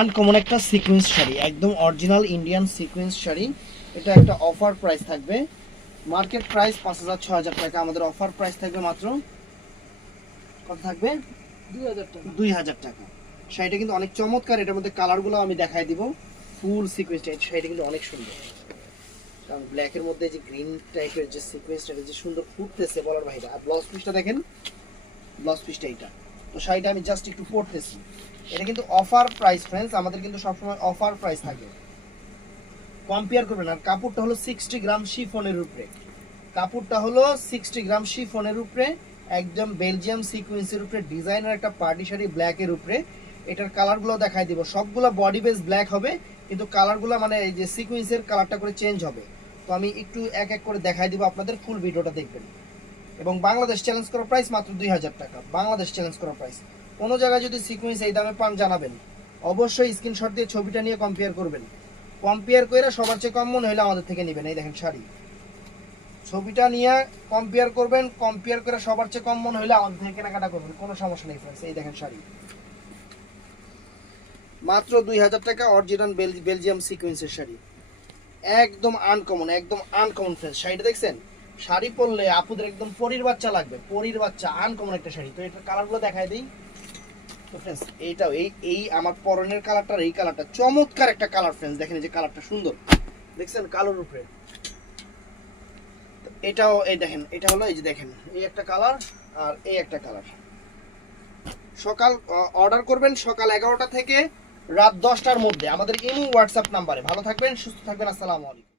Uncommon একটা sequence sari, একদম original Indian sequence sari. এটা একটা অফার প্রাইস থাকবে, মার্কেট প্রাইস ৫,০০০-৬,০০০ টাকা, আমাদের অফার প্রাইস থাকবে মাত্র কত থাকবে ২,০০০ টাকা। শাড়িটা কিন্তু অনেক চমৎকার, এটার মধ্যে কালারগুলো আমি দেখাই দিব। ফুল সিকোয়েন্স শাড়িটা কিন্তু অনেক সুন্দর, কারণ ব্ল্যাকের মধ্যে যে গ্রিন টাইপের যে সিকোয়েন্সটা যে সুন্দর ফুটতেছে বলার বাইরে। আর ব্লাউজ পিসটা দেখেন, ব্লাউজ পিসটা এইটা। তো শাড়িটা আমি জাস্ট একটু পরতেছি, এটা কিন্তু অফার প্রাইস ফ্রেন্ডস, আমাদের কিন্তু সবসময় অফার প্রাইস থাকে, কম্পেয়ার করবেন। আর কাপড়টা হলো 60 গ্রাম শিফনের উপরে, কাপড়টা হলো 60 গ্রাম শিফনের উপরে, একদম বেলজিয়াম সিকোয়েন্সের উপরে ডিজাইনার একটা পার্টি শাড়ি ব্ল্যাকের উপরে। এটার কালারগুলো দেখাই দিব, সবগুলো বডি বেস ব্ল্যাক হবে, কিন্তু কালারগুলো মানে এই যে সিকোয়েন্সের কালারটা করে চেঞ্জ হবে। তো আমি একটু এক এক করে দেখাই দিব, আপনাদের ফুল ভিডিওটা দেখবেন। এবং বাংলাদেশ চ্যালেঞ্জ করার প্রাইস মাত্র ২,০০০ টাকা, বাংলাদেশ চ্যালেঞ্জ করার প্রাইস। কোনো জায়গায় যদি সিকোয়েন্স এই দামে পান জানাবেন, অবশ্যই স্ক্রিনশট দিয়ে ছবিটা নিয়ে কম্পেয়ার করবেন, কম্পেয়ার করে সবার চেয়ে কম মনে হলে আমাদের থেকে নেবেন। এই দেখেন শাড়ি, ছবিটা নিয়ে কম্পেয়ার করবেন, কম্পেয়ার করে সবার চেয়ে কম মনে হলে আমাদের থেকে কেনাকাটা করবেন, কোনো সমস্যা নেই ফ্রেন্ডস। এই দেখেন শাড়ি মাত্র ২,০০০ টাকা, অরিজিনাল বেলজিয়াম সিকোয়েন্সের শাড়ি, একদম আনকমন, একদম আনকমন ফ্রেন্ডস। শাড়িটা দেখছেন, শাড়ি পরলে আপুদের একদম পরীর বাচ্চা লাগবে, পরীর বাচ্চা, আনকমন একটা শাড়ি। তো এটার কালারগুলো দেখাই দিই। তো ফ্রেন্ডস এইটাও এই আমার পরনের কালারটা, এই কালারটা চমৎকার একটা কালার ফ্রেন্ডস, দেখেন এই যে কালারটা সুন্দর, দেখছেন কালোর উপরে। এটাও এই দেখেন, এটা হলো এই যে দেখেন এই একটা কালার আর এই একটা কালার। সকাল অর্ডার করবেন সকাল 11টা থেকে রাত 10টার মধ্যে আমাদের ইমো হোয়াটসঅ্যাপ নাম্বারে। ভালো থাকবেন, সুস্থ থাকবেন, আসসালামু আলাইকুম।